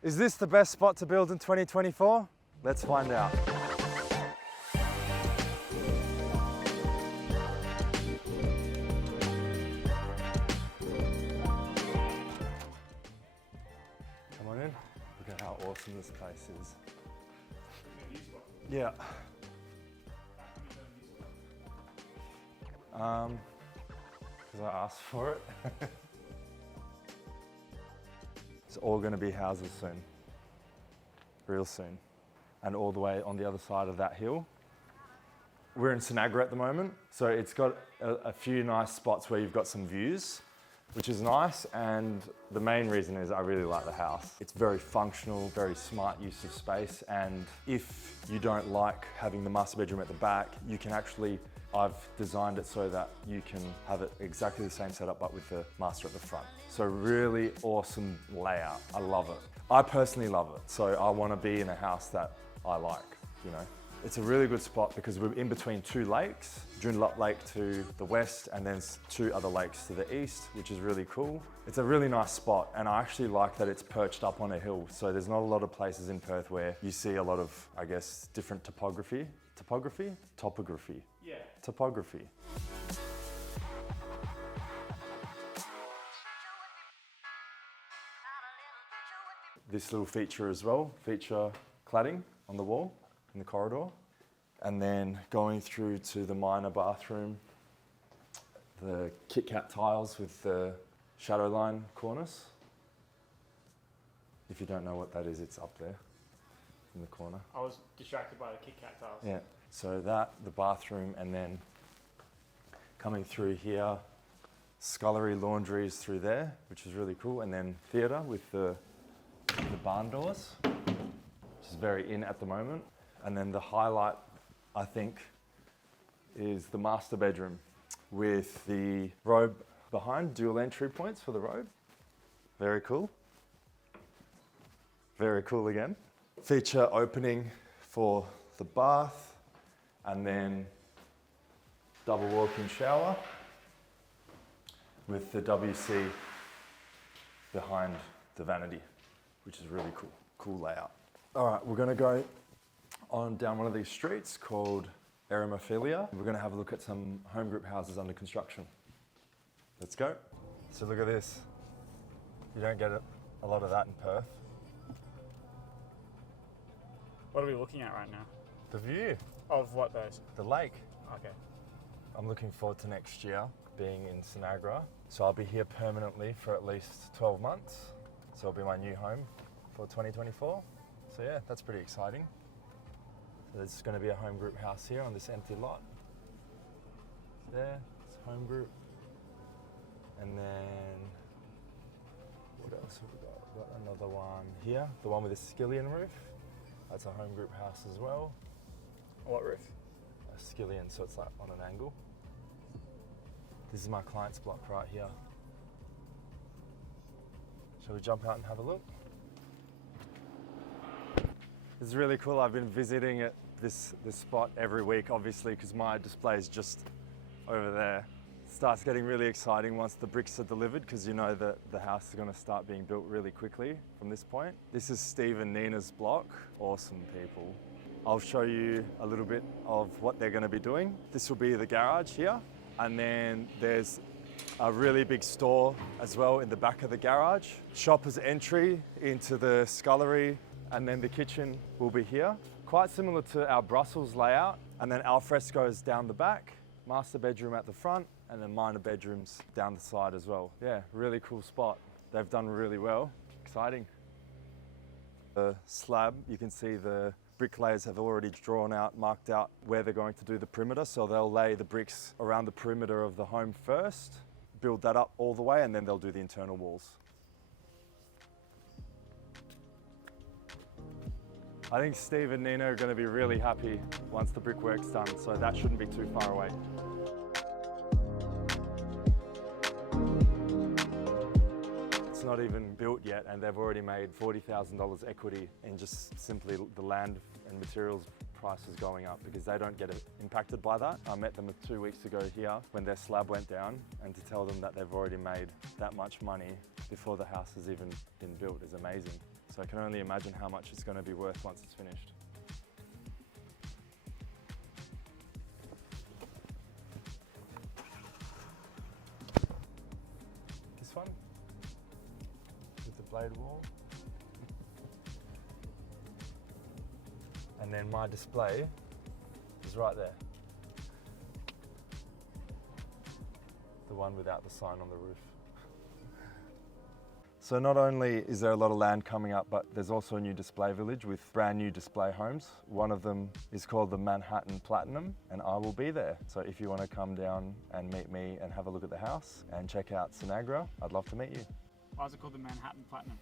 Is this the best spot to build in 2024? Let's find out. Come on in. Look at how awesome this place is. Yeah. Because I asked for it. It's all going to be houses soon, real soon. And all the way on the other side of that hill. We're in Sinagra at the moment, so it's got a few nice spots where you've got some views, which is nice, and the main reason is I really like the house. It's very functional, very smart use of space, and if you don't like having the master bedroom at the back, you can actually, I've designed it so that you can have it exactly the same setup but with the master at the front. So really awesome layout, I love it. I personally love it, so I want to be in a house that I like, you know. It's a really good spot because we're in between two lakes, Joondalup Lake to the west and then two other lakes to the east, which is really cool. It's a really nice spot, and I actually like that it's perched up on a hill. So there's not a lot of places in Perth where you see a lot of, I guess, different topography. Topography? Topography. Yeah. Topography. This little feature as well, feature cladding on the wall in the corridor. And then going through to the minor bathroom, the Kit Kat tiles with the shadow line cornice. If you don't know what that is, it's up there in the corner. I was distracted by the Kit Kat tiles. Yeah, so that, the bathroom, and then coming through here, scullery, laundries through there, which is really cool, and then theatre with the barn doors, which is very in at the moment. And then the highlight, I think, is the master bedroom with the robe behind, dual entry points for the robe. Very cool. Very cool again. Feature opening for the bath, and then double walk-in shower with the WC behind the vanity, which is really cool. Cool layout. All right, we're gonna go on down one of these streets called Erimophilia. We're gonna have a look at some home group houses under construction. Let's go. So look at this. You don't get a lot of that in Perth. What are we looking at right now? The view, Of what those? the lake. Okay. I'm looking forward to next year being in Sinagra. So I'll be here permanently for at least 12 months. So it'll be my new home for 2024. So yeah, that's pretty exciting. So there's going to be a home group house here on this empty lot. There, it's home group. And then, what else have we got? We've got another one here, the one with a skillion roof. That's a home group house as well. What roof? A skillion, so it's like on an angle. This is my client's block right here. Shall we jump out and have a look? This is really cool. I've been visiting this spot every week, obviously, because my display is just over there. It starts getting really exciting once the bricks are delivered, because you know that the house is going to start being built really quickly from this point. This is Steve and Nina's block. Awesome people. I'll show you a little bit of what they're going to be doing. This will be the garage here, and then there's a really big store as well in the back of the garage. Shopper's entry into the scullery, and then the kitchen will be here. Quite similar to our Brussels layout, and then al frescoes down the back, master bedroom at the front, and then minor bedrooms down the side as well. Yeah, really cool spot. They've done really well. Exciting. The slab, you can see the bricklayers have already drawn out, marked out where they're going to do the perimeter. So they'll lay the bricks around the perimeter of the home first, build that up all the way, and then they'll do the internal walls. I think Steve and Nina are going to be really happy once the brickwork's done, so that shouldn't be too far away. It's not even built yet, and they've already made $40,000 equity in just simply the land and materials prices going up, because they don't get impacted by that. I met them 2 weeks ago here when their slab went down, and to tell them that they've already made that much money before the house has even been built is amazing. So I can only imagine how much it's going to be worth once it's finished. This one with the blade wall. And then my display is right there. The one without the sign on the roof. So not only is there a lot of land coming up, but there's also a new display village with brand new display homes. One of them is called the Manhattan Platinum, and I will be there. So if you want to come down and meet me and have a look at the house and check out Sinagra, I'd love to meet you. Why is it called the Manhattan Platinum?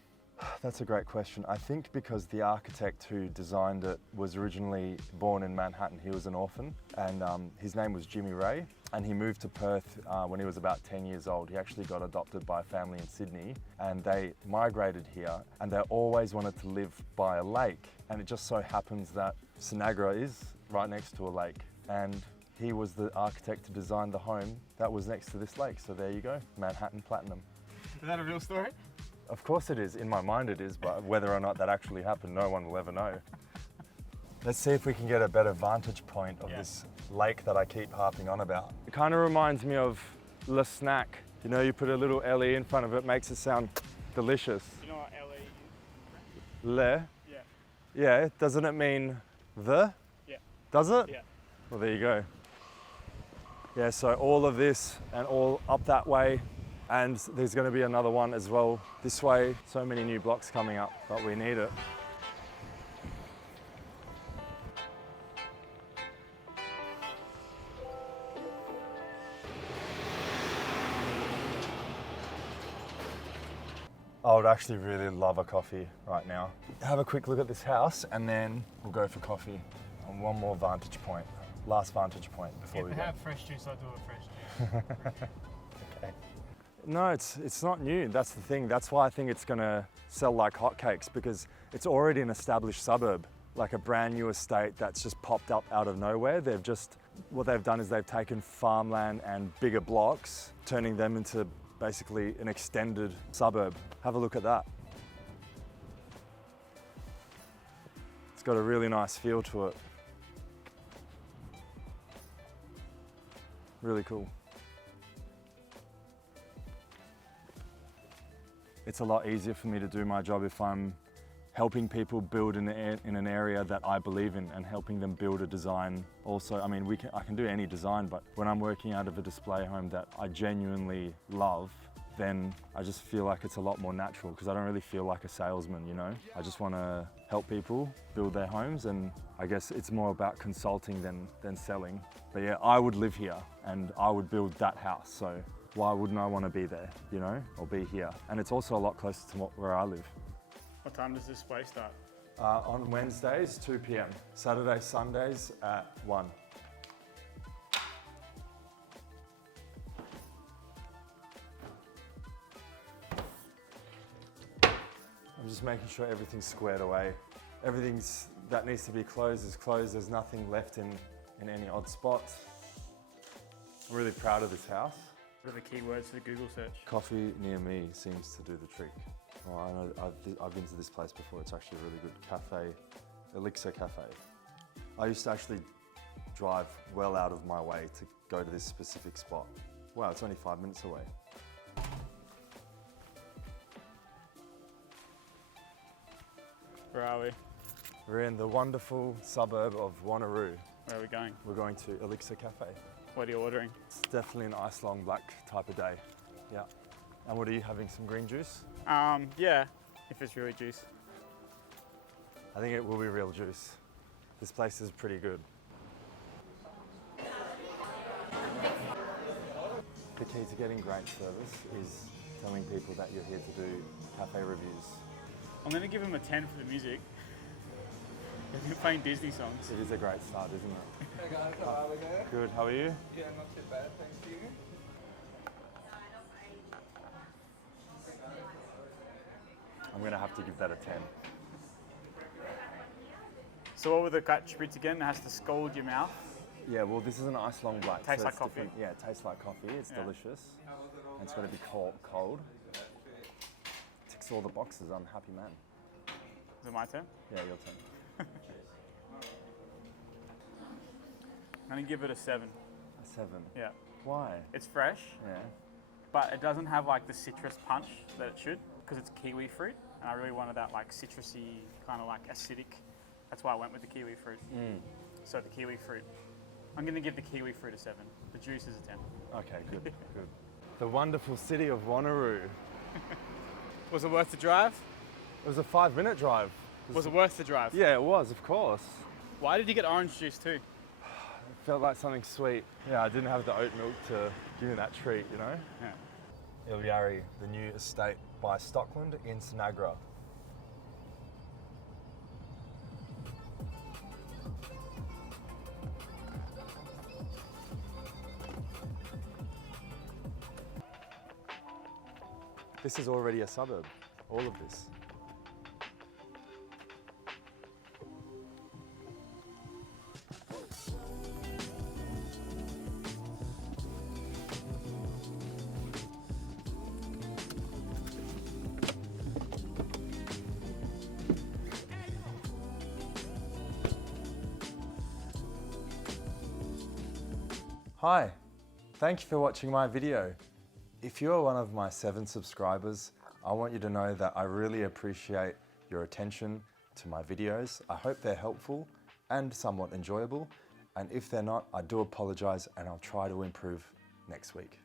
That's a great question. I think because the architect who designed it was originally born in Manhattan. He was an orphan, and his name was Jimmy Ray, and he moved to Perth when he was about 10 years old. He actually got adopted by a family in Sydney, and they migrated here, and they always wanted to live by a lake. And it just so happens that Sinagra is right next to a lake, and he was the architect to design the home that was next to this lake. So there you go, Manhattan Platinum. Is that a real story? Of course it is, in my mind it is, but whether or not that actually happened, no one will ever know. Let's see if we can get a better vantage point of this lake that I keep harping on about. It kind of reminds me of Le Snack. You know, you put a little LE in front of it, makes it sound delicious. You know what LE is? Le? Yeah. Yeah, doesn't it mean the? Yeah. Does it? Yeah. Well, there you go. Yeah, so all of this and all up that way, and there's going to be another one as well this way. So many new blocks coming up, but we need it. I would actually really love a coffee right now. Have a quick look at this house and then we'll go for coffee on one more vantage point. Last vantage point before we If go. I have fresh juice, I'll do a fresh juice. Okay. No, it's not new. That's the thing. That's why I think it's going to sell like hotcakes, because it's already an established suburb, like a brand new estate that's just popped up out of nowhere. What they've done is they've taken farmland and bigger blocks, turning them into basically an extended suburb. Have a look at that. It's got a really nice feel to it. Really cool. It's a lot easier for me to do my job if I'm helping people build in an area that I believe in, and helping them build a design also. I mean, I can do any design, but when I'm working out of a display home that I genuinely love, then I just feel like it's a lot more natural, because I don't really feel like a salesman, you know? I just want to help people build their homes, and I guess it's more about consulting than selling. But yeah, I would live here and I would build that house, so why wouldn't I want to be there, you know, or be here? And it's also a lot closer to where I live. What time does this display start? On Wednesdays, 2 p.m. Saturdays, Sundays at 1. I'm just making sure everything's squared away. Everything that needs to be closed is closed. There's nothing left in any odd spots. I'm really proud of this house. What are the keywords for the Google search? Coffee near me seems to do the trick. Oh, I know, I've been to this place before. It's actually a really good cafe, Elixir Cafe. I used to actually drive well out of my way to go to this specific spot. Wow, it's only 5 minutes away. Where are we? We're in the wonderful suburb of Wanneroo. Where are we going? We're going to Elixir Cafe. What are you ordering? It's definitely an ice long black type of day. Yeah. And what are you having, some green juice? Yeah, if it's really juice. I think it will be real juice. This place is pretty good. The key to getting great service is telling people that you're here to do cafe reviews. I'm going to give him a 10 for the music. They've been playing Disney songs. It is a great start, isn't it? Hey guys, how are we there? Good, how are you? Yeah, not too bad, thank you. I'm gonna have to give that a 10. So what were the attributes again? It has to scald your mouth. Yeah, well, this is an ice long black. Tastes like it's coffee. different. Yeah, it tastes like coffee. It's Yeah. delicious. And it's gonna be cold. Ticks all the boxes. I'm a happy man. Is it my turn? Yeah, your turn. I'm gonna give it a 7. A 7. Yeah. Why? It's fresh, Yeah. but it doesn't have like the citrus punch that it should because it's kiwi fruit, and I really wanted that like citrusy kind of like acidic. That's why I went with the kiwi fruit. So the kiwi fruit, I'm gonna give the kiwi fruit a 7. The juice is a 10. Okay, good, good. The wonderful city of Wanneroo. Was it worth the drive? It was a 5-minute drive. Was it worth the drive? Yeah, it was, of course. Why did you get orange juice too? It felt like something sweet. Yeah, I didn't have the oat milk to give me that treat, you know? Yeah. Ilyari, the new estate by Stockland in Sinagra. This is already a suburb, all of this. Hi, thank you for watching my video. If you're one of my 7 subscribers, I want you to know that I really appreciate your attention to my videos. I hope they're helpful and somewhat enjoyable. And if they're not, I do apologize and I'll try to improve next week.